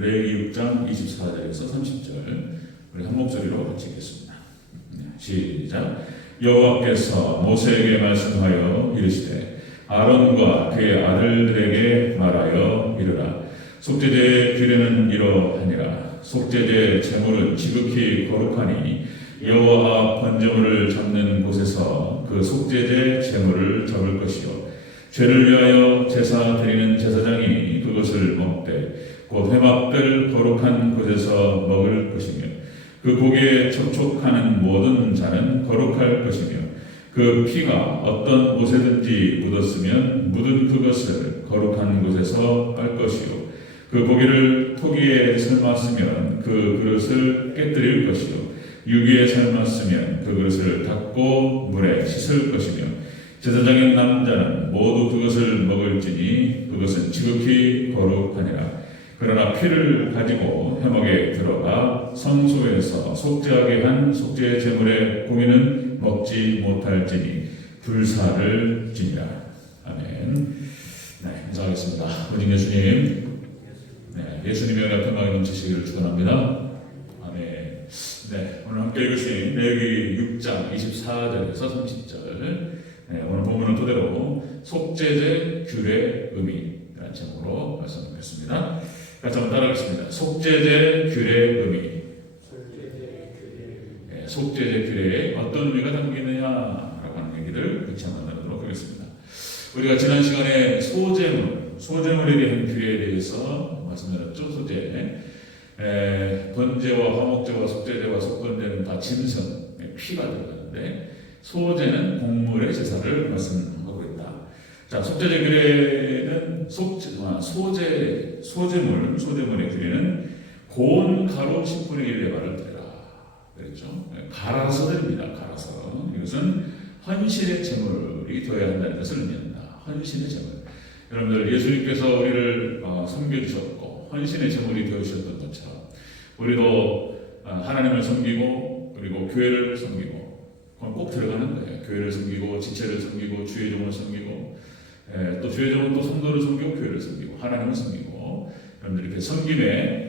레위기 6장 24절에서 30절 우리 한 목소리로 같이 읽겠습니다. 시작. 여호와께서 모세에게 말씀하여 이르시되 아론과 그의 아들들에게 말하여 이르라. 속죄제의 규례는 이러하니라. 속죄제 제물은 지극히 거룩하니 여호와 앞 번제물을 잡는 곳에서 그 속죄제 제물을 잡을 것이요 죄를 위하여 제사 드리는 제사장이 그것을 먹되 곧 회막들 거룩한 곳에서 먹을 것이며 그 고기에 접촉하는 모든 자는 거룩할 것이며 그 피가 어떤 옷에든지 묻었으면 묻은 그것을 거룩한 곳에서 빨 것이요 그 고기를 토기에 삶았으면 그 그릇을 깨뜨릴 것이요 유기에 삶았으면 그 그릇을 닦고 물에 씻을 것이며 제사장인 남자는 모두 그것을 먹을지니 그것은 지극히 거룩하니라. 그러나 피를 가지고 회막에 들어가 성소에서 속죄하게 한 속죄 제물의 고기는 먹지 못할지니 불사를 지니라. 아멘. 네, 인사하겠습니다. 오직 예수님, 예수님의 은혜와 평강이 넘치시기를 축원합니다. 아멘. 네, 오늘 함께 읽으신 레위기 6장 24절에서 30절. 오늘 본문을 토대로 속죄제 규례 의미라는 제목으로 말씀드렸습니다. 같이 한번 따라하겠습니다. 속죄제 규례 의미. 속죄제 규례에 어떤 의미가 담기느냐라고 하는 얘기를 같이 한번 나누도록 하겠습니다. 우리가 지난 시간에 소제물에 대한 규례에 대해서 말씀드렸죠. 소제. 번제와 화목제와 속죄제와 속번제는 다 짐승의 피가 들어가는데 소제는 곡물의 제사를 말씀하고 있다. 자, 속죄제 규례는 소제물의 규례는 고운 가루 10분의 1 레바를 드려라. 그랬죠. 갈아서 드립니다. 갈아서. 이것은 헌신의 제물이 되어야 한다는 것을 의미한다. 헌신의 제물. 여러분들 예수님께서 우리를 섬겨주셨고 헌신의 제물이 되어주셨던 것처럼 우리도 하나님을 섬기고 그리고 교회를 섬기고 그건 꼭 들어가는 거예요. 교회를 섬기고 지체를 섬기고 주의 종을 섬기고 또 주의 종은 또 성도를 섬기고 교회를 섬기고 하나님을 섬기고 여러분들 이렇게 섬김에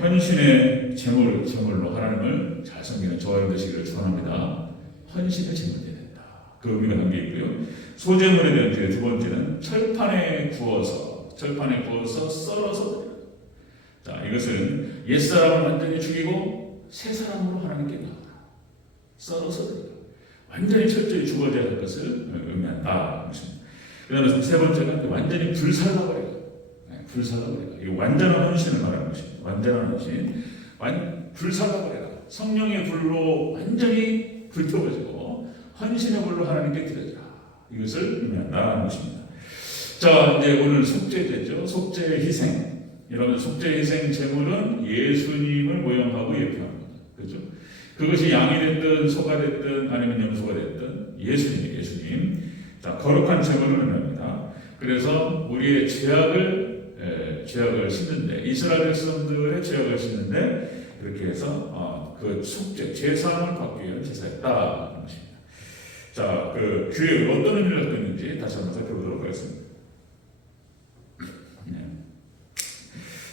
헌신의 제물로 하나님을 잘 섬기는 저와 되시기를 축원합니다. 헌신의 제물이 된다. 그 의미가 담겨 있고요. 소제물에 대한 규례 두 번째는 철판에 구워서 썰어서 드려요. 자, 이것은 옛사람을 완전히 죽이고 새 사람으로 하나님께 나아가 썰어서 드려요. 완전히 철저히 죽어져야 할 것을 의미한다. 그 다음에 세 번째는 완전히 불살라버려요. 불살라버려요. 이 완전한 헌신을 말하는 것입니다. 완전한 헌신. 불살라버려요. 성령의 불로 완전히 불태워지고 헌신의 불로 하나님께 드려라. 이것을 의미한다는 것입니다. 자, 이제 오늘 속죄제죠. 속죄 희생. 여러분, 속죄 희생 제물은 예수님을 모형하고 예표합니다. 그렇죠? 그것이 양이 됐든 소가 됐든 아니면 염소가 됐든 예수님. 자, 거룩한 제물을 의미합니다. 그래서 우리의 죄악을 씻는데 이스라엘 백성들의 죄악을 씻는데 그렇게 해서 그 속죄 제사함을 받기 위한 제사였다는 것입니다. 자, 그 규례가 어떤 의미를 갖고 있는지 다시 한번 살펴보도록 하겠습니다.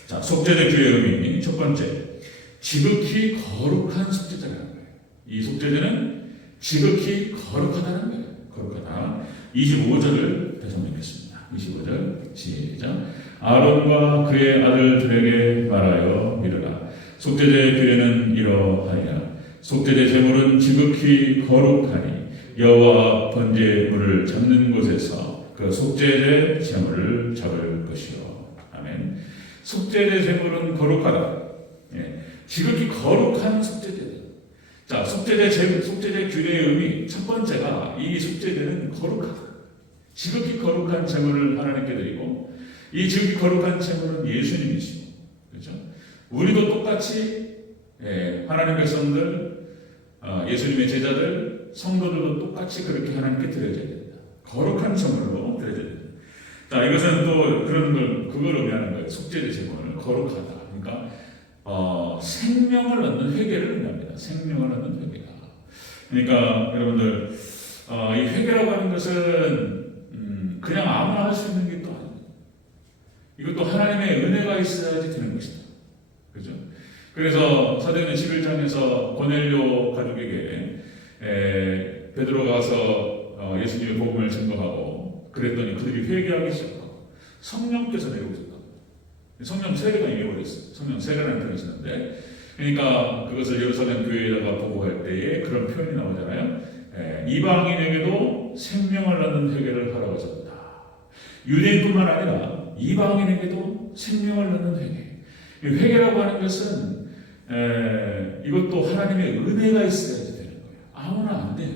자, 속죄제 규례의 의미 첫 번째, 지극히 거룩한 속죄제라는 거예요. 이 속죄제는 지극히 거룩하다는 거예요. 거룩하다. 25절을 다시 한번 읽겠습니다. 25절 시작. 아론과 그의 아들들에게 말하여 이르라. 속죄제의 규례는 이러하니라. 속죄제 제물은 지극히 거룩하니 여호와 번제물을 잡는 곳에서 그 속죄제 제물을 잡을 것이요. 아멘. 속죄제 제물은 거룩하다. 지극히 거룩한 속죄제다. 자, 속죄제 규례의 의미 첫 번째가 이 속죄제는 거룩하다. 지극히 거룩한 제물을 하나님께 드리고 이 지극히 거룩한 제물은 예수님이시고, 그렇죠? 우리도 똑같이 하나님 백성들, 예수님의 제자들, 성도들도 똑같이 그렇게 하나님께 드려져야 됩니다. 거룩한 제물로 드려져야 됩니다. 자, 이것은 또 그걸 의미하는 거예요. 속죄제 제물 거룩하다. 그러니까 생명을 얻는 회개를 의미합니다. 생명을 얻는 회개다. 그러니까 여러분들 이 회개라고 하는 것은 그냥 아무나 할 수 있는 게 또 아닙니다. 이것도 하나님의 은혜가 있어야지 되는 것이다. 그죠? 그래서 사도행전 11장에서 고넬료 가족에게 베드로가 가서 예수님의 복음을 증거하고 그랬더니 그들이 회개하기 시작하고 성령께서 내려오셨다고. 성령 세례가 이루어졌어요. 성령 세례라는 표현이 있는데, 그러니까 그것을 예루살렘 교회에다가 보고할 때에 그런 표현이 나오잖아요. 이방인에게도 생명을 얻는 회개를 하라고 하셨다. 유대인뿐만 아니라 이방인에게도 생명을 얻는 회개. 회개라고 하는 것은 이것도 하나님의 은혜가 있어야지 되는 거예요. 아무나 안 돼요.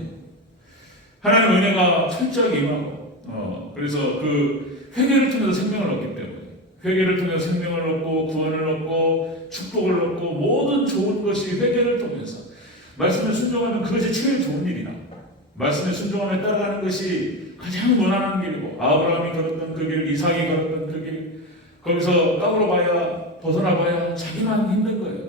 하나님의 은혜가 철저하게 임하고, 그래서 그 회개를 통해서 생명을 얻기 때문에, 회개를 통해서 생명을 얻고 구원을 얻고 축복을 얻고 모든 좋은 것이 회개를 통해서, 말씀에 순종하면 그것이 제일 좋은 일이나, 말씀에 순종하며 따라가는 것이 가장 원하는 길이고, 아브라함이 걸었던 그 길, 이삭이 걸었던 그 길, 거기서 까불어봐야 벗어나봐야 자기만 힘든 거예요.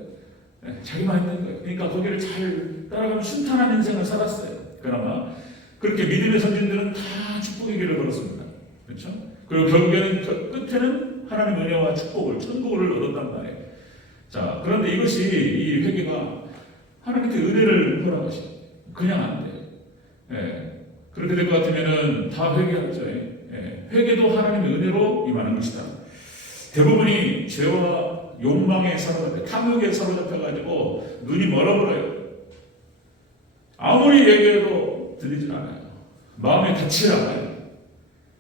자기만 힘든 거예요. 그러니까 거기를 잘 따라가면 순탄한 인생을 살았어요. 그나마 그렇게 믿음의 선진들은 다 축복의 길을 걸었습니다. 그렇죠? 그리고 결국에는 끝에는 하나님의 은혜와 축복을, 천국을 얻었단 말이에요. 자, 그런데 이것이, 이 회개가 하나님께 은혜를 허락하시, 그냥 안 돼요. 그렇게 될 것 같으면은 다 회개하죠. 회개도 하나님의 은혜로 임하는 것이다. 대부분이 죄와 욕망에 사로잡혀, 탐욕에 사로잡혀가지고 눈이 멀어버려요. 아무리 얘기해도 들리질 않아요. 마음에 닿질 않아요.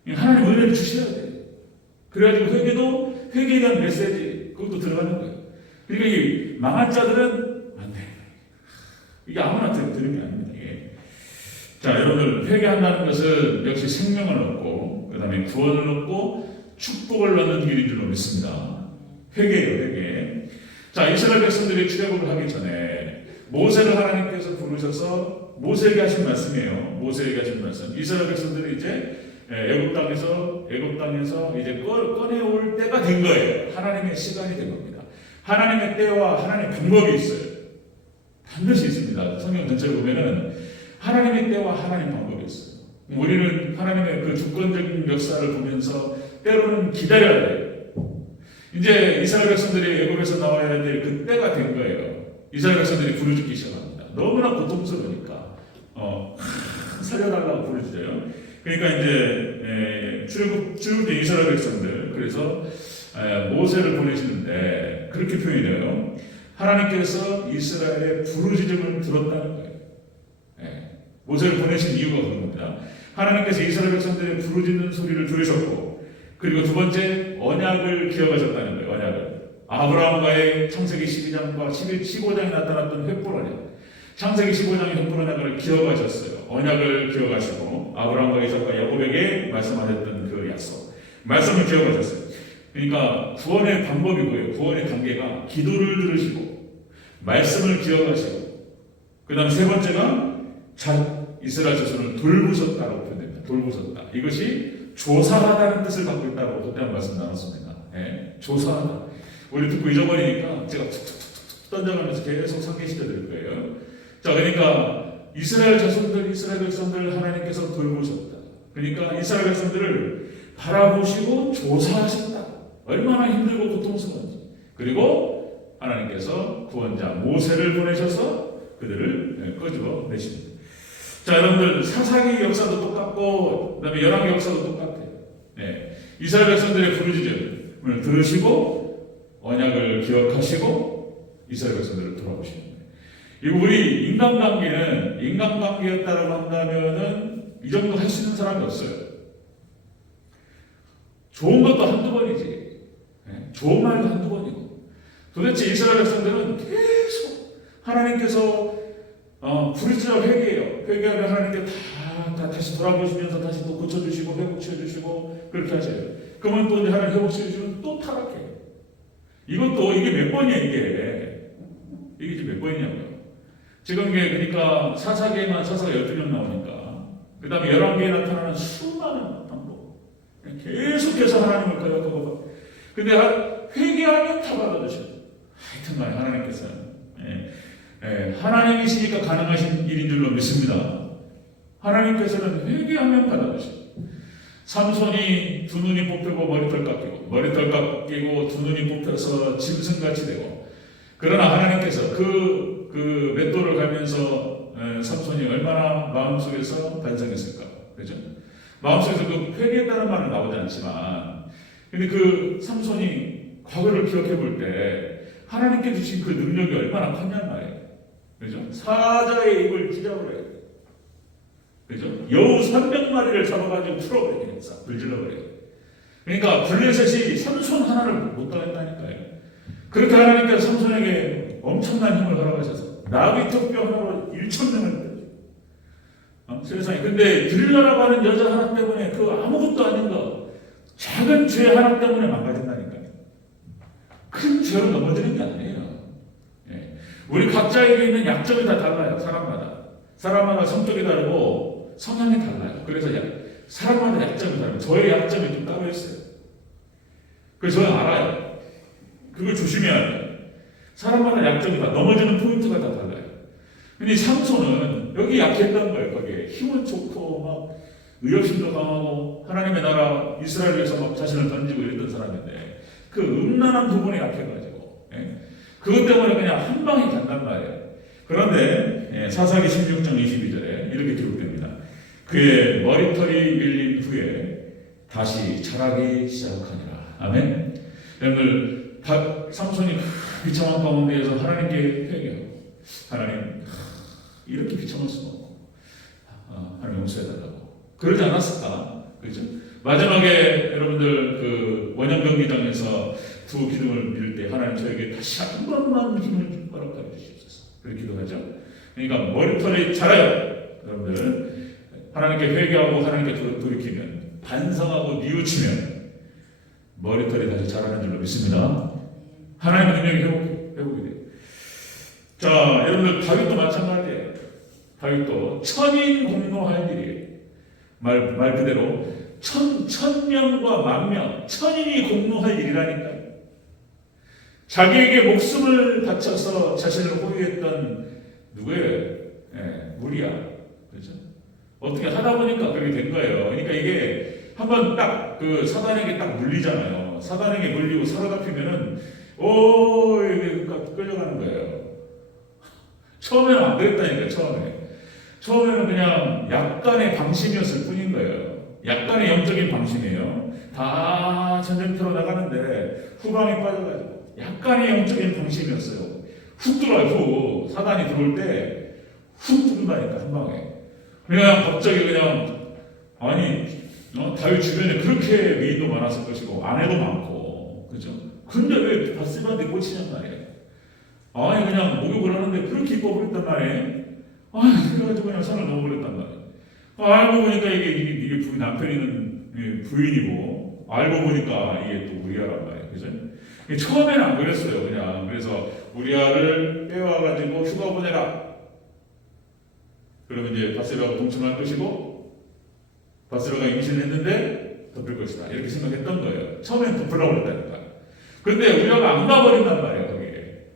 하나님 은혜를 주셔야 돼요. 그래가지고 회개도, 회개에 대한 메시지, 그것도 들어가는 거예요. 그러니까 이 망한 자들은 안 돼. 이게 아무나 들은 게 아닙니다. 이게. 자, 여러분들, 회개한다는 것은 역시 생명을 얻고, 그 다음에 구원을 얻고, 축복을 얻는 길인 줄로 믿습니다. 회개예요, 회개. 자, 이스라엘 백성들이 출애굽을 하기 전에 모세를 하나님께서 부르셔서 모세에게 하신 말씀이에요. 모세에게 하신 말씀. 이스라엘 백성들이 이제 애굽 땅에서 이제 꺼내올 때가 된 거예요. 하나님의 시간이 된 겁니다. 하나님의 때와 하나님의 방법이 있어요. 반드시 있습니다. 성경 전체를 보면은 하나님의 때와 하나님의 방법이 있어요. 우리는 하나님의 그 주권적인 역사를 보면서 때로는 기다려야 돼요. 이제 이스라엘 백성들이 애굽에서 나와야 될 그 때가 된 거예요. 이스라엘 백성들이 부르짖기 시작합니다. 너무나 고통스러우니까 살려달라고 부르짖어요. 그러니까 이제 출애굽된 이스라엘 백성들, 그래서 모세를 보내시는데 그렇게 표현해요. 하나님께서 이스라엘의 부르짖음을 들었다는 거예요. 모세를 보내신 이유가 그런 겁니다. 하나님께서 이스라엘 백성들의 부르짖는 소리를 들으셨고, 그리고 두 번째, 언약을 기억하셨다는 거예요. 언약을. 아브라함과의 창세기 12장과 15장에 나타났던 횃불 언약, 창세기 15장의 횃불 언약을 기억하셨어요. 언약을 기억하시고 아브라함과 이삭과 야곱에게 말씀하셨던 그 약속, 말씀을 기억하셨어요. 그러니까 구원의 방법이 뭐예요? 구원의 단계가 기도를 들으시고 말씀을 기억하시고, 그 다음 세 번째가 이스라엘 자손을 돌보셨다고 표현됩니다. 돌보셨다. 이것이 조사하다는 뜻을 갖고 있다고 그때 한 말씀 나눴습니다. 조사하다. 우리 듣고 잊어버리니까 제가 툭툭툭툭 던져가면서 계속 상기시켜 드릴 거예요. 자, 그러니까 이스라엘 자손들, 이스라엘 백성들 하나님께서 돌보셨다. 그러니까 이스라엘 백성들을 바라보시고 조사하셨다. 얼마나 힘들고 고통스러운지. 그리고 하나님께서 구원자 모세를 보내셔서 그들을 끄집어 내십니다. 자, 여러분들, 사사기 역사도 똑같고 그다음에 열왕기 역사도 똑같아요. 이스라엘 백성들의 부르짖음을 들으시고 언약을 기억하시고 이스라엘 백성들을 돌아보시는 거예요. 이거 우리 인간관계였다라고 한다면은 이 정도 할 수 있는 사람이 없어요. 좋은 것도 한두 번이지. 좋은 말도 한두 번이고. 도대체 이스라엘 백성들은 계속 하나님께서 부르짖어 회개해요. 회개하면 하나님께 다 다시 돌아보시면서 다시 또 고쳐주시고 회복시켜주시고 그렇게 하셔요. 그러면 또 하나님 회복시켜주시면 또 타락해요. 이것도 이게 몇 번이야 이게 지금 몇 번이냐고요. 지금 이게 그러니까 사사기에만 사사가 12명 나오니까 그 다음에 11개에 나타나는 수많은 방법, 계속해서 하나님을 거역하고, 근데 회개하면 다 받아주셔요. 하여튼간에 하나님께서는 하나님이시니까 가능하신 일인 줄로 믿습니다. 하나님께서는 회개하면 받아주셔요. 삼손이 두 눈이 뽑히고 머리털 깎이고 머리털 깎이고 두 눈이 뽑혀서 짐승같이 되고 그러나 하나님께서 그 맷돌을 갈면서 삼손이 얼마나 마음속에서 반성했을까 그죠? 마음속에서 그 회개했다는 말은 나오지 않지만 근데 그 삼손이 과거를 기억해 볼 때 하나님께 주신 그 능력이 얼마나 컸냔 말이에요 그죠? 사자의 입을 찢어버려야 돼 그죠? 여우 300마리를 잡아가지고 풀어버리게 싹 불질러버려요. 그러니까 블레셋이 삼손 하나를 못 당했다니까요. 그렇게 하나님께서 삼손에게 엄청난 힘을 허락하셔서 나귀 턱뼈 하나로 1,000명을 세상에. 근데 들려라고 하는 여자 하나 때문에 그 아무것도 아닌 거 작은 죄 하나 때문에 망가진다니까요. 큰 죄로 넘어지는 게 아니에요. 예. 우리 각자에게 있는 약점이 다 달라요. 사람마다 성격이 다르고 성향이 달라요. 그래서 사람마다 약점이 다르고 저의 약점이 좀 따로 있어요. 그래서 저는 알아요. 그걸 조심해야 돼요. 사람마다 약점이 다 넘어지는 포인트가 다 달라요. 근데 삼손은 여기 약했던 거예요. 거기에 힘은 좋고 막 의협심도 강하고 하나님의 나라 이스라엘 위해서 막 자신을 던지고 이랬던 사람인데 그 음란한 부분이 약해가지고 그것 때문에 그냥 한 방에 간단 말이에요. 그런데 사사기 16장 22절에 이렇게 기록됩니다. 그의 머리털이 밀린 후에 다시 자라기 시작하니라. 아멘. 여러분들 삼손이 비참한 가운데에서 하나님께 회개하고 하나님 이렇게 비참할 수가 없고 하나님 용서해달라고 그러지 않았을까? 그렇죠? 마지막에 여러분들 그 원형 경기장에서 두 기둥을 밀 때 하나님 저에게 다시 한 번만 힘을 허락하여 주시옵소서. 그렇게 기도하죠. 그러니까 머리털이 자라요. 여러분들 하나님께 회개하고 하나님께 돌이키면 반성하고 뉘우치면 머리털이 다시 자라는 줄로 믿습니다. 하나님의 능력이 회복이 돼요. 자, 여러분들 다윗도 마찬가지예요. 다윗도 천인 공노할 일이에요. 말 그대로 천명과 만명, 천인이 공노할 일이라니까요. 자기에게 목숨을 바쳐서 자신을 호위했던 누구예요? 우리야. 그렇죠? 어떻게 하다 보니까 그렇게 된 거예요. 그러니까 이게 한번 딱 그 사단에게 딱 물리잖아요. 사단에게 물리고 사로잡히면은 이게 끌려가는 거예요. 처음에는 안 그랬다니까요. 처음에는 그냥 약간의 방심이었을 뿐인 거예요. 약간의 영적인 방심이에요. 다 전쟁터로 나가는데 후방에 빠져가지고 약간의 영적인 방심이었어요. 훅 들어와요. 사단이 들어올 때 훅 들어온다니까 한 방에. 그냥 갑자기 그냥 다윗 주변에 그렇게 미인도 많았을 것이고 아내도 많고 그죠? 근데 왜 바세바한테 꽂히냔 말이에요. 그냥 목욕을 하는데 그렇게 이뻐버렸단 말이에요. 그래가지고 그냥 산을 넘어버렸단 말이에요. 알고 보니까 이게 남편이는 부인이고 알고 보니까 이게 또 우리아란 말이에요. 그죠? 처음에는 안 그랬어요. 그냥 그래서 우리아를 빼와가지고 휴가 보내라. 그러면 이제 바세바하고 동침할 것이고 바세바가 임신했는데 덮을 것이다 이렇게 생각했던 거예요. 처음에는 덮으려고 했다니까. 근데 우리아가 안 가버린단 말이에요. 거기에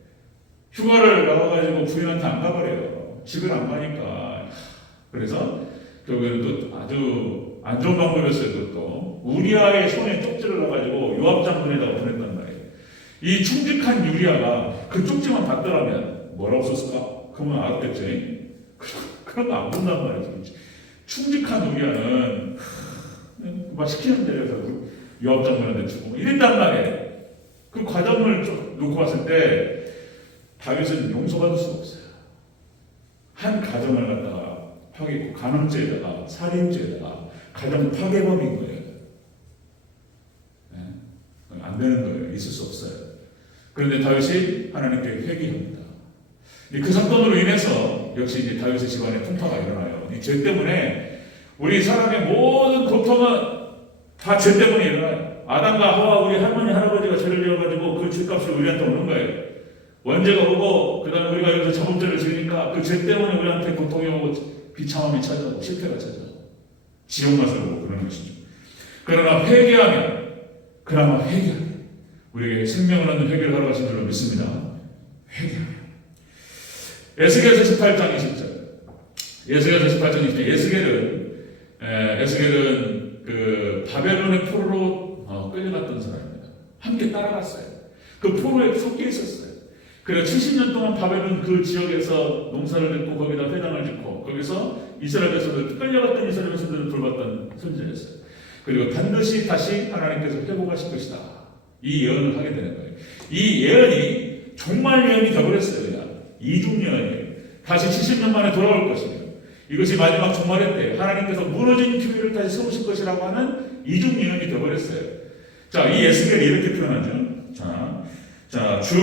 휴가를 나와가지고 부인한테 안 가버려요. 집을 안 가니까. 그래서 결국에는 또 아주 안 좋은 방법이었어요. 그것도 우리아의 손에 쪽지를 넣어가지고 요압 장군에다가 보냈단 말이에요. 이 충직한 유리아가 그 쪽지만 받더라면 뭐라고 썼을까? 그러면 알았겠지. 그런 거 안 본단 말이에요. 충직한 우리아는 막 시키는 대로서 요압 장군한테 주고 이랬단 말이에요. 그 과정을 좀 놓고 봤을 때 다윗은 용서받을 수가 없어요. 한 가정을 갖다가 파괴했고 간음죄에다가 살인죄에다가 가정 파괴범인 거예요. 안 되는 거예요. 있을 수 없어요. 그런데 다윗이 하나님께 회개합니다. 그 사건으로 인해서 역시 이제 다윗의 집안에 풍파가 일어나요. 이 죄 때문에 우리 사람의 모든 고통은 다 죄 때문에 일어나요. 아담과 하와 우리 할머니 할아버지가 죄를 지어가지고 그 죄값이 우리한테 오는 거예요. 원죄가 오고 그 다음에 우리가 여기서 자범죄를 지으니까 그 죄 때문에 우리한테 고통이 오고 비참함이 찾아오고 실패가 찾아오고 지옥맛을 보고 그러는 것이죠. 그러나 그나마 회개하면 우리에게 생명을 얻는 회개를 하러 가신 줄로 믿습니다. 회개하면 에스겔서 18장 20절. 에스겔서 18장 20절. 에스겔은 그 그 바벨론의 포로로 끌려갔던 사람입니다. 함께 따라갔어요. 그 포로에 섞여 있었어요. 그래서 70년 동안 바벨론 그 지역에서 농사를 짓고 거기다 회당을 짓고 거기서 이스라엘 백성들 끌려갔던 이스라엘 백성들을 돌봤던 선지자였어요. 그리고 반드시 다시 하나님께서 회복하실 것이다. 이 예언을 하게 되는 거예요. 이 예언이 종말 예언이 되어버렸어요. 그냥 이중 예언이에요. 다시 70년 만에 돌아올 것이며 이것이 마지막 종말의 때 하나님께서 무너진 교회를 다시 세우실 것이라고 하는 이중 예언이 되어버렸어요. 자, 이 에스겔이 이렇게 표현하죠. 자, 주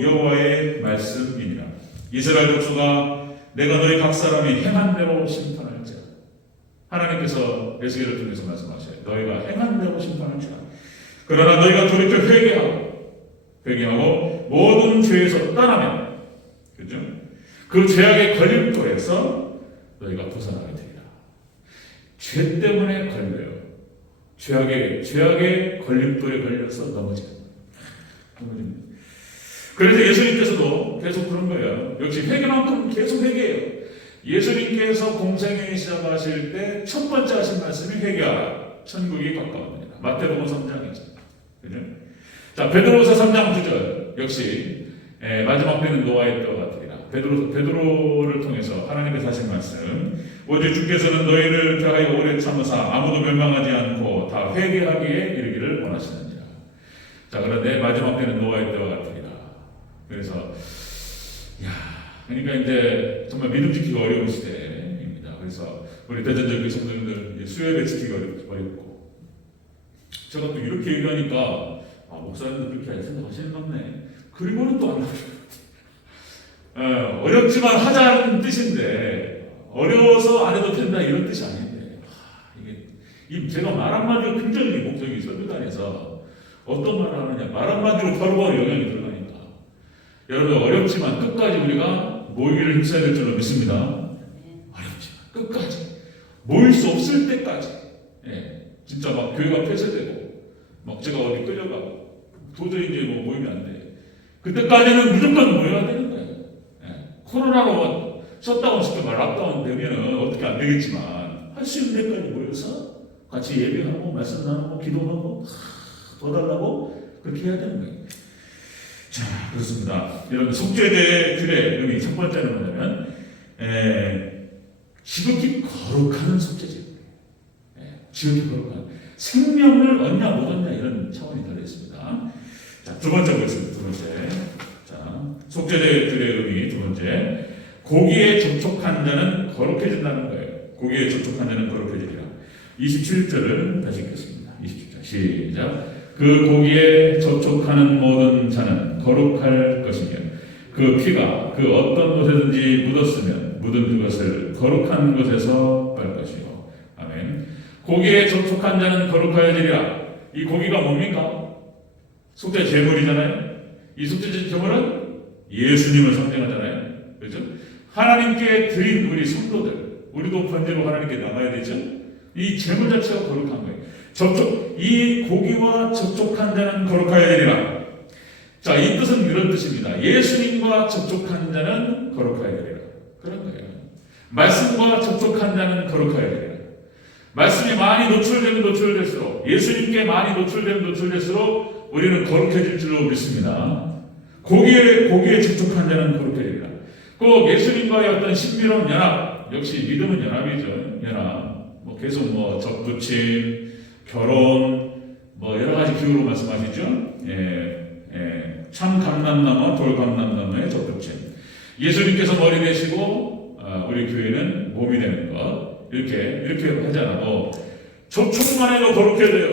여호와의 말씀이니라. 이스라엘 족속아, 내가 너희 각 사람이 행한 대로 심판할지라. 하나님께서 에스겔을 통해서 말씀하셔요. 너희가 행한 대로 심판할지라. 그러나 너희가 돌이켜 회개하고 모든 죄에서 떠나면, 그죠? 그 죄악의 걸림돌에서 너희가 벗어나게 되리라. 죄 때문에 걸려요. 죄악의 걸림돌에 걸려서 넘어집니다. 그래서 예수님께서도 계속 그런 거예요. 역시 회개만큼 계속 회개해요. 예수님께서 공생애 시작하실 때 첫 번째 하신 말씀이 회개하라. 천국이 가까웠느니라. 마태복음 3장이죠. 그죠? 자, 베드로서 3장 9절 역시 마지막 때는 노아의 때와 같으리라. 베드로를 통해서 하나님께서 하신 말씀. 오직 주께서는 너희를 대하여 오래 참으사 아무도 멸망하지 않고 다 회개하기에 이르기를 원하시느니라. 자, 그런데 마지막 때는 노아의 때와 같으리라. 그래서 그러니까 이제 정말 믿음 지키기 어려운 시대입니다. 그래서 우리 대전적인 성도님들 수요일에 지키기 어렵고, 제가 또 이렇게 얘기하니까 목사님도 그렇게 생각하시는 건네. 그리고는 또 안 나오죠. 어렵지만 하자는 뜻인데 어려워서 안 해도 된다 이런 뜻이 아닌데, 이게 제가 말 한마디로 굉장히 목적이 설교단에서 어떤 말을 하느냐, 말 한마디로 바로바로 영향이 들어가니까 여러분 어렵지만 끝까지 우리가 모이기를 힘써야 될 줄로 믿습니다. 어렵지만 끝까지 모일 수 없을 때까지, 진짜 막 교회가 폐쇄되고 막 제가 어디 끌려가고 도저히 이제 뭐 모이면 안 돼. 그때까지는 무조건 모여야 되는 거예요. 코로나로 셧다운 시키고 락다운 되면은 어떻게 안 되겠지만 할 수 있는 데까지 모여서 같이 예배하고 말씀 나누고 기도하고 더 달라고 그렇게 해야 되는 거예요. 자, 그렇습니다. 이런 속죄제의 규례, 여기 첫 번째는 뭐냐면 지극히 거룩한 속죄제. 지극히 거룩한 생명을 얻냐 못 얻냐 이런 차원이 들어있습니다. 자, 두 번째 보겠습니다. 두 번째. 자, 속죄제의 규례의 의미 두 번째. 고기에 접촉한 자는 거룩해진다는 거예요. 고기에 접촉한 자는 거룩해지리라. 27절을 다시 읽겠습니다. 27절 시작. 그 고기에 접촉하는 모든 자는 거룩할 것이며 그 피가 그 어떤 곳에든지 묻었으면 묻은 그것을 거룩한 곳에서 빨 것이요. 아멘. 고기에 접촉한 자는 거룩하여지리라. 이 고기가 뭡니까? 속죄 제물이잖아요. 이 속죄 제물은 예수님을 상징하잖아요. 그렇죠? 하나님께 드린 우리 성도들, 우리도 번제로 하나님께 나가야 되죠. 이 제물 자체가 거룩한 거예요. 이 고기와 접촉한 자는 거룩하여지리라. 자, 이 뜻은 이런 뜻입니다. 예수님과 접촉한 자는 거룩하여지리라. 그런 거예요. 말씀과 접촉한 자는 거룩하여지리라. 말씀이 많이 노출되면 노출될수록, 예수님께 많이 노출되면 노출될수록 우리는 거룩해질 줄로 믿습니다. 고기에 접촉한 자는 거룩해지리라. 꼭 예수님과의 어떤 신비로운 연합, 역시 믿음은 연합이죠. 연합. 계속 접붙임, 결혼, 여러 가지 기호로 말씀하시죠. 참 감람나무와 돌 감람나무의 접붙임. 예수님께서 머리 되시고 우리 교회는 몸이 되는 것. 이렇게 하지 않아도 접촉만 해도 거룩해져요.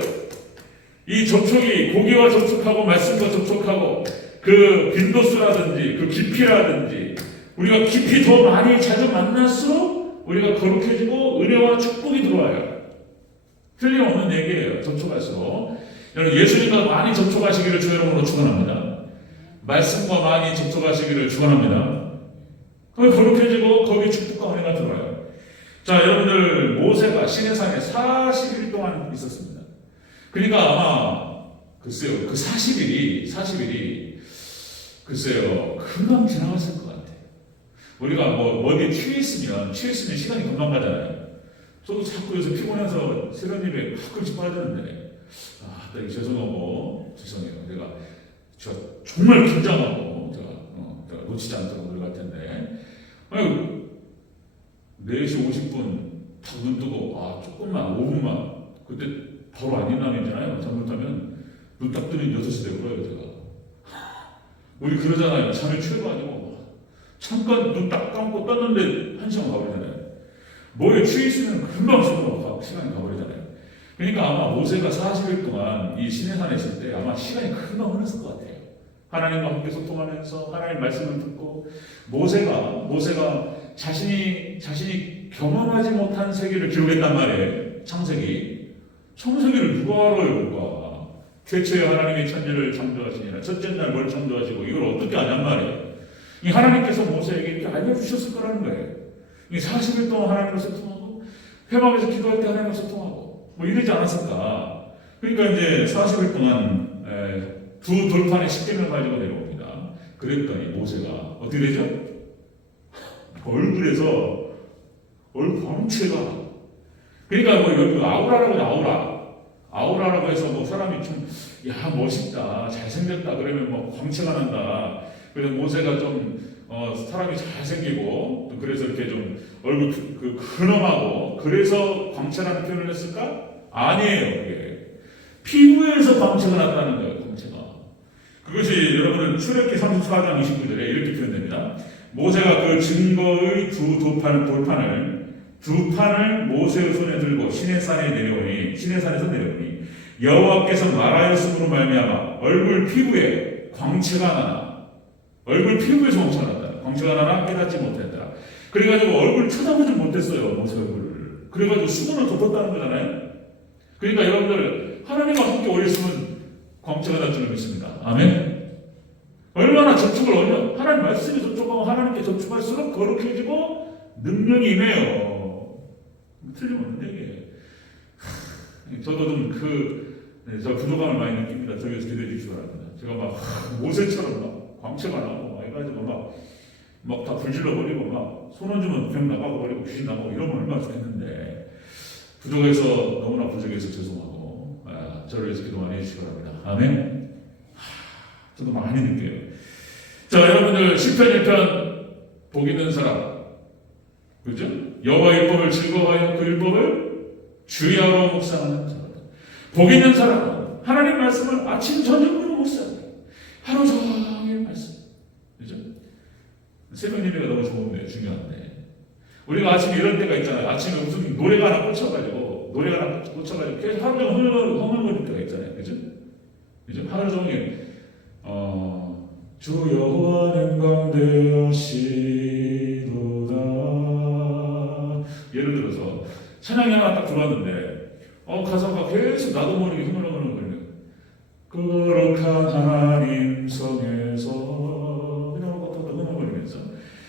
이 접촉이 고기와 접촉하고 말씀과 접촉하고 그 빈도수라든지 그 깊이라든지 우리가 깊이 더 많이 자주 만날수록 우리가 거룩해지고 은혜와 축복이 들어와요. 틀림없는 얘기예요. 접촉할수록. 여러분 예수님과 많이 접촉하시기를 주 이름으로 축원합니다. 말씀과 많이 접촉하시기를 축원합니다. 거기 거룩해지고 거기 축복과 은혜가 들어와요. 자, 여러분들 모세가 시내산에 40일 동안 있었습니다. 그러니까 아마 글쎄요, 그 40일이 글쎄요 금방 지나갔을 것 같아요. 우리가 어디에 취해 있으면 시간이 금방 가잖아요. 저도 자꾸 요새 피곤해서 새벽 예배 가끔씩 빠지는데, 죄송해요. 제가 정말 긴장하고, 제가 놓치지 않도록 노력할 텐데, 4시 50분 딱 눈 뜨고, 조금만, 5분만, 그때 바로 안 일어나잖아요. 잘못하면 눈 딱 뜨면 6시 되고요, 제가. 우리 그러잖아요. 잠에 취해가지고 잠깐 눈 딱 감고 떴는데 1시간 가버리잖아요. 뭐에 취해 있으면 금방 시간이 가버리잖아요. 그러니까 아마 모세가 40일 동안 이 시내산에 있을 때 아마 시간이 금방 흘렀을 것 같아요. 하나님과 함께 소통하면서 하나님 말씀을 듣고 모세가 자신이 경험하지 못한 세계를 기록했단 말이에요. 창세기를 누가 알아요, 누가. 태초에 하나님이 천지를 창조하시니라. 첫째 날 뭘 창조하시고 이걸 어떻게 아냔 말이에요. 이 하나님께서 모세에게 이렇게 알려주셨을 거라는 거예요. 이 40일 동안 하나님과 소통하고 회막에서 기도할 때 하나님과 소통하고 이러지 않았을까. 그러니까 이제 40일 동안 두 돌판에 십계명 가지고 내려옵니다. 그랬더니 모세가 어떻게 되죠? 얼굴에서 광채가, 그러니까 여기 아우라라고 해서 사람이 좀 멋있다, 잘생겼다 그러면 광채가 난다. 그래서 모세가 좀 사람이 잘생기고 또 그래서 이렇게 좀 얼굴 근엄하고 그래서 광채라는 표현을 했을까? 아니에요. 그게 피부에서 광채가 났다는 거예요. 광채가. 그것이 여러분은 출애굽기 34장 29절에 이렇게 표현됩니다. 모세가 그 증거의 두 판을 모세의 손에 들고 시내산에서 내려오니 여호와께서 말하였으므로 말미암아 얼굴 피부에 광채가 나나, 얼굴 피부에서 광채가 나나 깨닫지 못했다. 그래가지고 얼굴 쳐다보지 못했어요. 모세 얼굴을. 그래가지고 수건을 덮었다는 거잖아요. 그러니까 여러분들 하나님과 함께 오래 있으면 광채가 날 줄을 믿습니다. 아멘. 얼마나 접촉을 하나님 말씀에 접촉하고 하나님께 접촉할수록 거룩해지고 능력이 임해요. 틀림없는데 이게. 저도 좀 저 부족함을 많이 느낍니다. 저기서 기도해 주시기 바랍니다. 제가 모세처럼 광채가 나고 해가지고 다 불질러 버리고 손 얹으면 병 나가고 버리고 귀신 나가고 이러면 얼마나 좋겠는데 부족해서 너무나 부족해서 죄송하고 저를 위해서 기도 많이 해주시기 바랍니다. 아멘. 저도 많이 느껴요. 자, 여러분들 시편 1편 복 있는 사람, 그죠? 여호와 율법을 즐거워하여 그 율법을 주야로 묵상하는 사람. 복 있는 사람은 하나님 말씀을 아침 저녁으로 묵상해요. 하루 종일 말씀. 그죠? 새벽 예배가 너무 좋은데 중요한데 우리가 아침에 이럴 때가 있잖아요. 아침에 무슨 노래가 하나 꽂혀가지고 계속 하루 종일 흥얼거릴 때가 있잖아요. 그죠? 하루 종일 주 여호와는 광대하시도다. 예를 들어서 찬양이 하나 딱 들어왔는데 가사가 계속 나도 모르게 흥얼흥얼거리는 거룩한 하나님 성에서 이런 것도 흥얼거리면서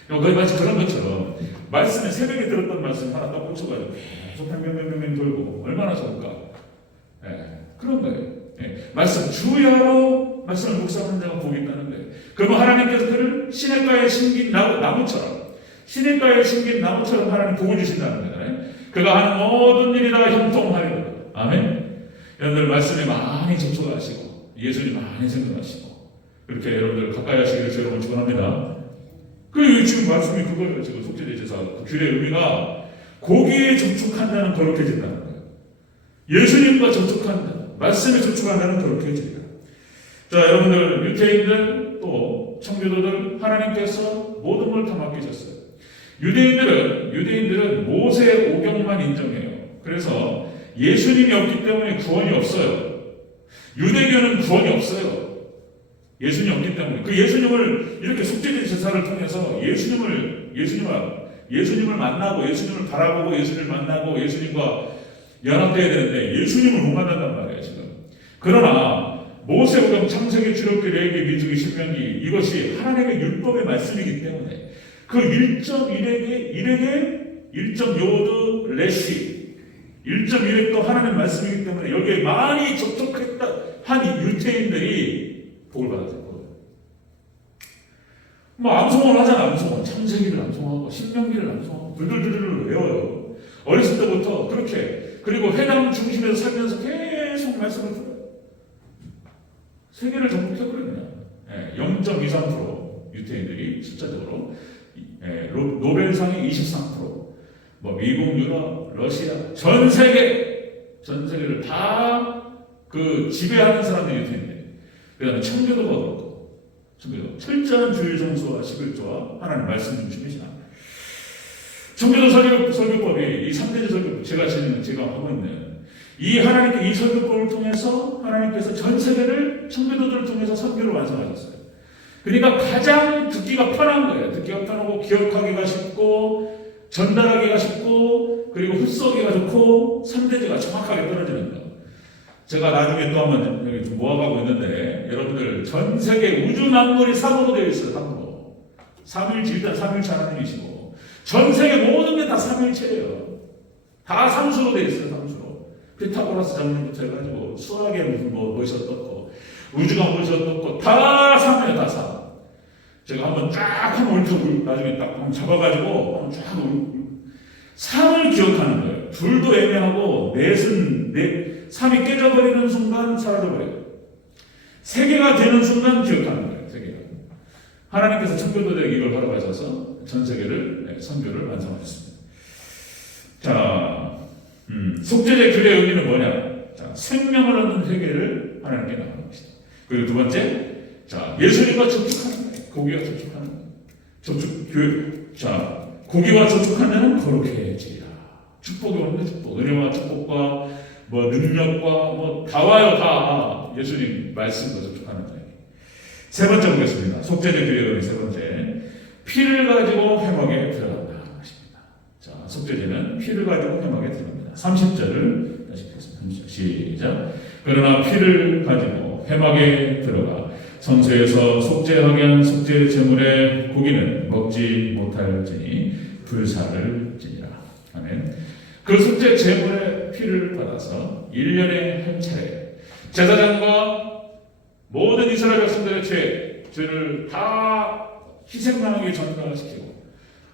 거의 마치 그런 것처럼 말씀에 새벽에 들었던 말씀 하나 딱 꽂혀가지고 계속 뱅뱅뱅뱅 돌고 얼마나 좋을까. 그런 거예요. 말씀 주야로 말씀을 묵상하는 자가 복이 있다는 거예요. 그러면 하나님께서 그를 시냇가에 심긴 나무처럼 하나님 복을 주신다는 거잖아요. 그가 하는 모든 일이 다 형통하리로다. 아멘. 여러분들 말씀에 많이 접촉하시고 예수님 많이 생각하시고 그렇게 여러분들 가까이 하시기를 저 여러분 축원합니다. 지금 말씀이 그거예요. 지금 속죄제 제사 그 규례의 의미가 거기에 접촉한다는 거룩해진다는 거예요. 예수님과 접촉한다, 말씀에 접촉한다는 거룩해진다. 자, 여러분들 유대인들 또 청교도들 하나님께서 모든 걸 다 맡기셨어요. 유대인들은 모세의 오경만 인정해요. 그래서 예수님이 없기 때문에 구원이 없어요. 유대교는 구원이 없어요. 예수님이 없기 때문에 그 예수님을 이렇게 속죄제 제사를 통해서 예수님을 만나고 예수님을 바라보고 예수님을 만나고 예수님과 연합돼야 되는데 예수님을 못 만난단 말이에요 지금. 그러나 모세오경 창세기 출애굽기 레위기 민수기 신명기 이것이 하나님의 율법의 말씀이기 때문에 그 1점 요드 레시 1.1획도 하나님의 말씀이기 때문에 여기에 많이 접촉했다 한 유대인들이 복을 받았어요. 암송을 하잖아. 암송을 창세기를 암송하고 신명기를 암송하고 들들들들 외워요. 어렸을 때부터 그렇게, 그리고 회당 중심에서 살면서 계속 말씀을 들어요. 세계를 정복해버립니다. 0.23% 유태인들이 숫자적으로, 노벨상이 23%, 뭐 미국, 유럽, 러시아, 전 세계를 다 그 지배하는 사람들이 유태인들. 그다음에 청교도가 그렇고, 청교도 철저한 주일 정수와 11조와 하나님 말씀 중심의 신앙. 청교도 설교법이 이 3대제 설교법, 제가 하고 있는 이 하나님께 이 설교법을 통해서 하나님께서 전 세계를 청교도들을 통해서 선교를 완성하셨어요. 그러니까 가장 듣기가 편한 거예요. 듣기가 편하고 기억하기가 쉽고 전달하기가 쉽고 그리고 흡수하기가 좋고 3대제가 정확하게 떨어지는 거예요. 제가 나중에 또 한번 여기 좀 모아가고 있는데 여러분들 전 세계 우주 만물이 삼으로 되어 있어요. 삼으로. 삼일체, 일단 삼일체 하나님이시고 전 세계 모든 게 다 삼일체예요. 다 삼수로 되어 있어요. 삼수로. 피타고라스 장님부터 해가지고 수학에 무슨 뭐셔 떴고 우주가 뭐셔 떴고 다 삼이에요. 다 삼. 제가 한번 쫙 한번 나중에 딱 한번 잡아가지고 한번 쫙 삼을 기억하는 거예요. 둘도 애매하고 넷은 3이 깨져버리는 순간 사라져버려요. 3개가 되는 순간 기억하는 거예요. 3개가. 하나님께서 청교도들에게 이걸 허락하셔서 전 세계를 선교를 완성하셨습니다. 자, 속죄제 규례의 의미는 뭐냐? 자, 생명을 얻는 회개를 하나님께 나가는 것이다. 그리고 두 번째, 자, 예수님과 접촉하는 거예요. 고기와 접촉하는 거예요. 자, 고기와 접촉하면 거룩해지리라. 축복이 오는 축복, 은혜와 축복과 뭐 능력과 뭐 다 와요. 다 예수님 말씀과 접촉하는 거예요. 세 번째 보겠습니다. 속죄제 규례의 세 번째, 피를 가지고 회막에 들어간다 하십니다. 자, 속죄제는 피를 가지고 회막에 들어갑니다. 30절을 다시 읽겠습니다. 시작. 그러나 피를 가지고 회막에 들어가 성소에서 속죄하게 한 속죄 제물의 고기는 먹지 못할지니 불사를 지니라. 아멘. 그 속죄 제물의 피를 받아서 1년에 한 차례 제사장과 모든 이스라엘 백성들의 죄를 다 희생당하게 전가시키고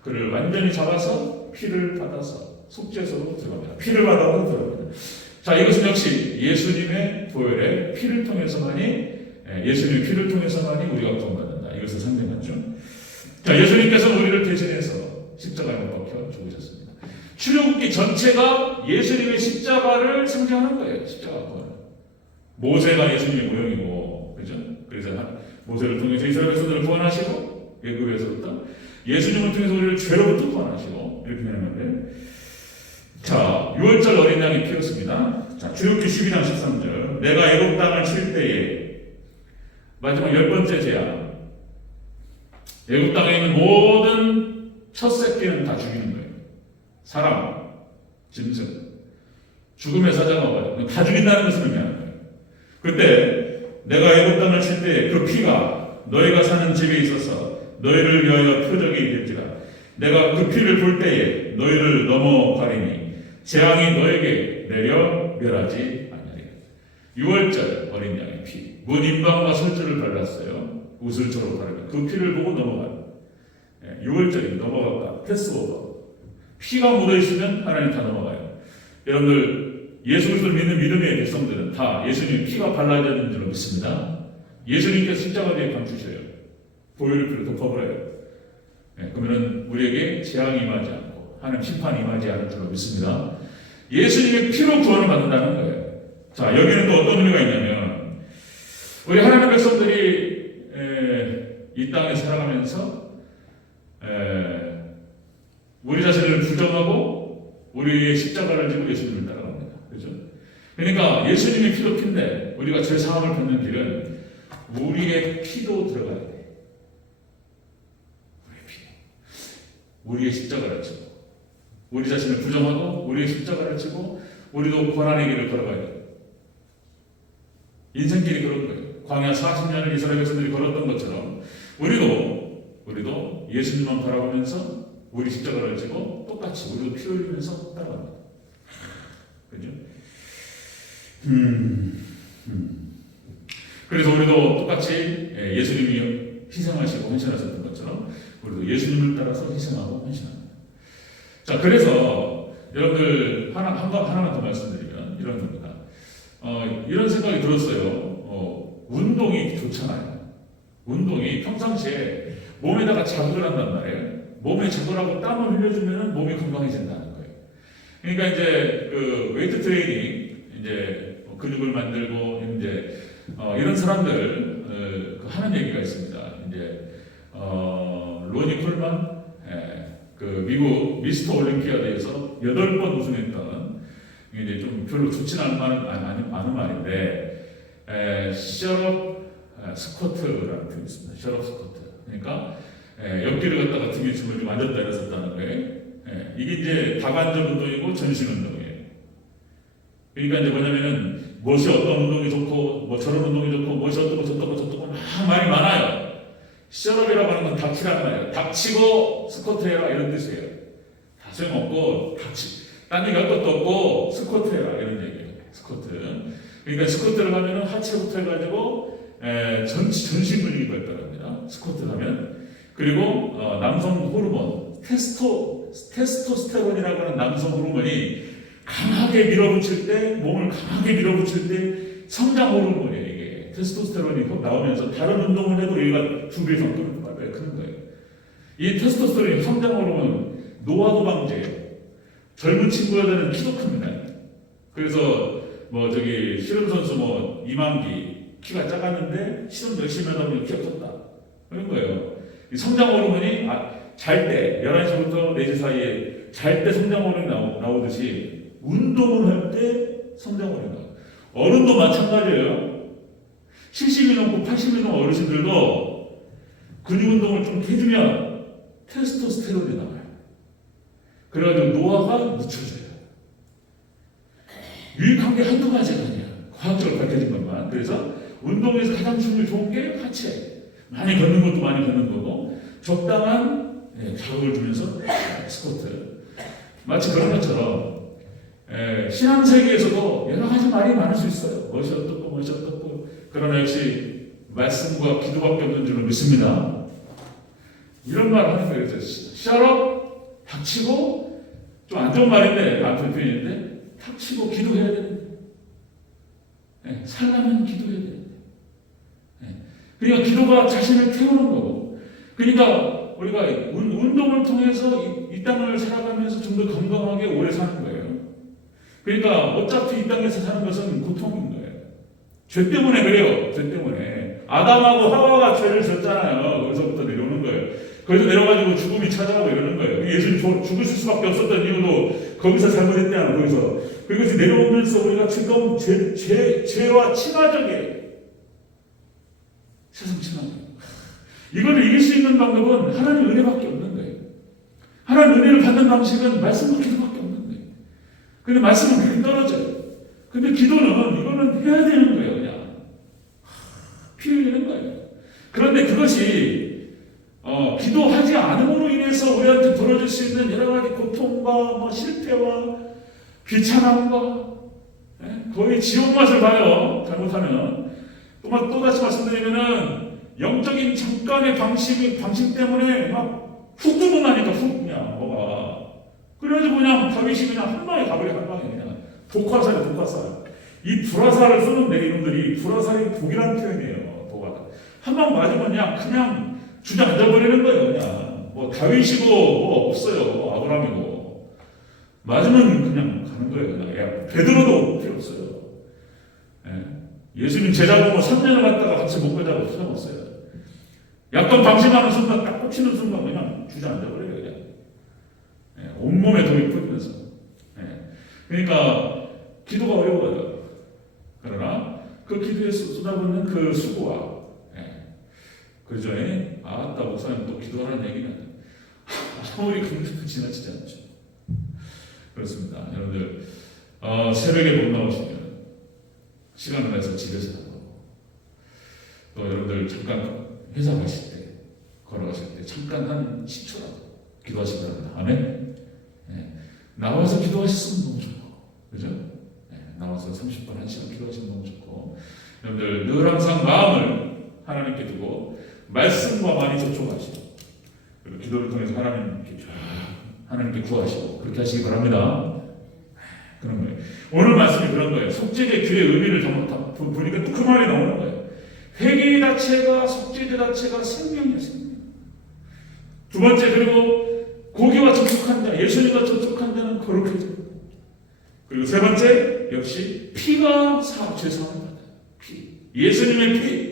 그를 완전히 잡아서 피를 받아서 속죄소로 들어갑니다. 피를 받아서 들어갑니다. 자, 이것은 역시 예수님의 보혈의 피를 통해서만이 예수님의 피를 통해서만이 우리가 구원받는다. 이것을 상징하죠. 자, 예수님께서 우리를 대신해서 십자가에 못 박혀 죽으셨습니다. 출애굽기 전체가 예수님의 십자가를 상징하는 거예요. 십자가가. 모세가 예수님의 모형이고, 그죠? 그래서 모세를 통해서 이스라엘 백성들을 구원하시고, 애굽에서부터 예수님을 통해서 우리를 죄로부터 구원하시고, 이렇게 되는데, 자, 6월절 어린 양이 피었습니다. 자, 출애굽기 12장 13절. 내가 애굽 땅을 칠 때에 마지막 10번째 제야. 애굽 땅에 있는 모든 첫 새끼는 다 죽이는 거예요. 사람, 짐승, 죽음의 사자가 다 죽인다는 것을 의미하는 거예요. 그때 내가 애굽 땅을 칠 때에 그 피가 너희가 사는 집에 있어서 너희를 위하여 표적이 될지라. 내가 그 피를 볼 때에 너희를 넘어가리니 재앙이 너에게 내려 멸하지 아니하리라. 6월절 어린 양의 피. 문 인방과 설주를 발랐어요. 우슬초로 바르면 그 피를 보고 넘어가요. 6월절이 넘어가다 패스오버. 피가 묻어있으면 하나님 다 넘어가요. 여러분들 예수 그리스도를 믿는 믿음의 백성들은 다 예수님의 피가 발라져 있는 줄로 믿습니다. 예수님께서 십자가 뒤에 감추셔요. 보혈의 피를 덮어버려요. 그러면 우리에게 재앙이 임하지 않고 하나님 심판이 임하지 않을 줄로 믿습니다. 예수님의 피로 구원을 받는다는 거예요. 자, 여기는 또 어떤 의미가 있냐면 우리 하나님 백성들이 이 땅에 살아가면서 우리 자신을 부정하고 우리의 십자가를 지고 예수님을 따라갑니다. 그렇죠? 그러니까 예수님의 피도 피인데 우리가 죄 사함을 받는 길은 우리의 피도 들어가야 돼. 우리의 피. 우리의 십자가를 지고 우리 자신을 부정하고 우리의 십자가를 지고 우리도 고난의 길을 걸어가야 돼. 인생길이 그런 거예요. 광야 40년을 이스라엘 백성들이 걸었던 것처럼 우리도 예수님만 바라보면서 우리 십자가를 지고 똑같이 우리도 피 흘리면서 따라갑니다. 그죠? 그래서 우리도 똑같이 예수님이 희생하시고 헌신하셨던 것처럼 우리도 예수님을 따라서 희생하고 헌신합니다. 자, 그래서 여러분들 하나만 더 말씀드리면 이런 겁니다. 이런 생각이 들었어요. 운동이 좋잖아요. 운동이 평상시에 몸에다가 자극을 한단 말이에요. 몸에 자극을 하고 땀을 흘려주면 몸이 건강해진다는 거예요. 그러니까 이제 그 웨이트 트레이닝, 이제 근육을 만들고 이제 이런 사람들 하는 얘기가 있습니다. 이제 로니 콜만, 그 미국 미스터 올림피아드에서 8번 우승했던, 이제 좀 별로 좋지는 않은 말인데, 셔럽 스쿼트라는 표현이 있습니다. 셔럽 스쿼트. 그러니까 옆길을 갖다가 등에 줌을 좀 앉았다 일어섰다는 거예요. 이게 이제 다관절 운동이고 전신 운동이에요. 그러니까 이제 뭐냐면은 무엇이 어떤 운동이 좋고 뭐 저런 운동이 좋고 무엇이 어떻고 저떻고 막 말이 많아요. 셔럽이라고 하는 건 닥치란 말이에요. 닥치고 스쿼트 해라 이런 뜻이에요. 다 소용없고 딴 얘기 할 것도 없고 스쿼트 해라 이런 얘기예요. 스쿼트. 그러니까 스쿼트를 하면은 하체부터 해가지고 전신 근육이 발달합니다. 스쿼트 하면. 그리고 남성 호르몬 테스토스테론이라고 하는 남성 호르몬이 강하게 밀어붙일 때, 몸을 강하게 밀어붙일 때 성장 호르몬이에요. 이게 테스토스테론이 나오면서 다른 운동을 해도 얘가 2배 이상 크는 거예요. 이 테스토스테론이 성장 호르몬, 노화도 방지예요. 젊은 친구들은 키도 큽니다. 그래서 씨름 선수 이만기 키가 작았는데 시험 열심히 하다 보니 키가 컸다. 그런 거예요. 이 성장 호르몬이 잘 때 11시부터 4시 사이에 잘 때 성장 호르몬이 나오듯이 운동을 할 때 성장 호르몬이 나와요. 어른도 마찬가지예요. 70이 넘고 80이 넘은 어르신들도 근육 운동을 좀 해주면 테스토스테론이 나와요. 그래가지고 노화가 묻혀져요. 유익한 게 한두 가지가 아니야. 과학적으로 밝혀진 것만. 그래서 운동에서 가장 좋은 게 하체. 많이 걷는 것도 많이 걷는 거고, 적당한 자극을 주면서 스쿼트. 마치 그런 것처럼 신앙세계에서도 여러 가지 말이 많을 수 있어요. 무엇이 어떻고 그러나 역시 말씀과 기도밖에 없는 줄을 믿습니다. 이런 말을 하는 거예요. 셔럽, 닥치고, 좀 안 좋은 말인데, 안 좋은 표현인데, 닥치고 기도해야 되는데, 살려면 기도해야 되는데. 그러니까 기도가 자신을 태우는 거고, 그러니까 우리가 운동을 통해서 이 땅을 살아가면서 좀 더 건강하게 오래 사는 거예요. 그러니까 어차피 이 땅에서 사는 것은 고통인 거예요. 죄 때문에 그래요. 죄 때문에. 아담하고 하와가 죄를 졌잖아요. 거기서부터 내려오는 거예요. 거기서 내려가지고 죽음이 찾아오고 이러는 거예요. 예수님 죽으실 수밖에 없었던 이유도 거기서 잘못했대요. 거기서. 그리고 내려오면서 우리가 지금 죄와 친화적이에요. 세상 친화적. 이거를 이길 수 있는 방법은 하나님 은혜밖에 없는 거예요. 하나님 은혜를 받는 방식은 말씀과 기도밖에 없는 거예요. 근데 말씀은 그렇게 떨어져요. 근데 기도는 이거는 해야 되는 거예요. 그냥 피 흘리는 거예요. 그런데 그것이 기도하지 않음으로 인해서 우리한테 벌어질 수 있는 여러 가지 고통과 실패와 비참함과 거의 지옥 맛을 봐요. 잘못하면. 또다시 말씀드리면은 영적인 잠깐의 방식 때문에 막 훅 나니까 그냥 뭐가. 그래가지고 그냥 다윗이 그냥 한 방에 가버려, 한 방에 그냥. 독화살. 이 불화살을 쓰는데 이놈들이 불화살이 독이라는 표현이에요. 독화. 한 방 맞으면 그냥 주저앉아버리는 거예요. 그냥 다윗이고 없어요. 아브라함이고. 맞으면 그냥 가는 거예요. 그냥. 베드로도 필요 없어요. 예수님 제자고 3년을 갔다가 같이 못 가자고 소용없어요. 약간 방심하는 순간 딱 꽂히는 순간 그냥 주저앉아버려요. 그냥. 온몸에 독이 퍼지면서. 그러니까 기도가 어려워요. 그러나 그 기도에 쏟아붓는 그 수고와 그 전에 아따 목사님 또 기도하라는 얘기는 아무리 금년도 지나치지 않죠. 그렇습니다. 여러분들 새벽에 못 나오시면 시간을 내서 집에서 하고, 또 여러분들 잠깐 회사 가실 때, 걸어가실 때 잠깐 한 10초라도 기도하시기 바랍니다. 아멘. 나와서 기도하셨으면 너무 좋고, 그죠? 나와서 30분, 1시간 기도하시면 너무 좋고, 여러분들 늘 항상 마음을 하나님께 두고 말씀과 많이 접촉하시고, 그리고 기도를 통해서 하나님께 구하시고 그렇게 하시기 바랍니다. 그런 거예요. 오늘 말씀이 그런 거예요. 속죄제 규의 의미를 보니까 또 그 말이 나오는 거예요. 회개 자체가 속죄제 자체가 생명이야, 생명. 두 번째, 그리고 고기와 접촉한다, 예수님과 접촉한 자는 거룩해져. 그리고 세 번째, 역시 피가 죄사함을 받아요. 피, 예수님의 피.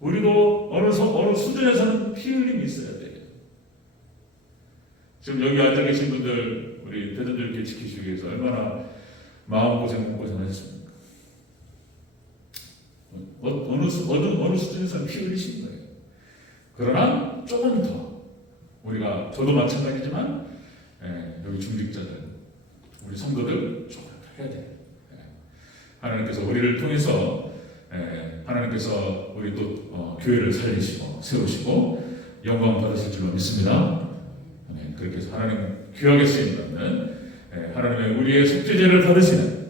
우리도 어느 수준에서는 피 흘림이 있어야 돼요. 지금 여기 앉아 계신 분들, 우리 대전들께 지키시기 위해서 얼마나 마음고생하셨습니까? 어느 수준에서는 피 흘리신 거예요. 그러나 조금 더 우리가, 저도 마찬가지지만 여기 중직자들, 우리 성도들 조금 더 해야 돼요. 하나님께서 우리를 통해서 하나님께서 우리 또 교회를 살리시고 세우시고 영광 받으실 줄로 믿습니다. 그렇게 해서 하나님 귀하게 쓰임받는 하나님의 우리의 속죄제를 받으시는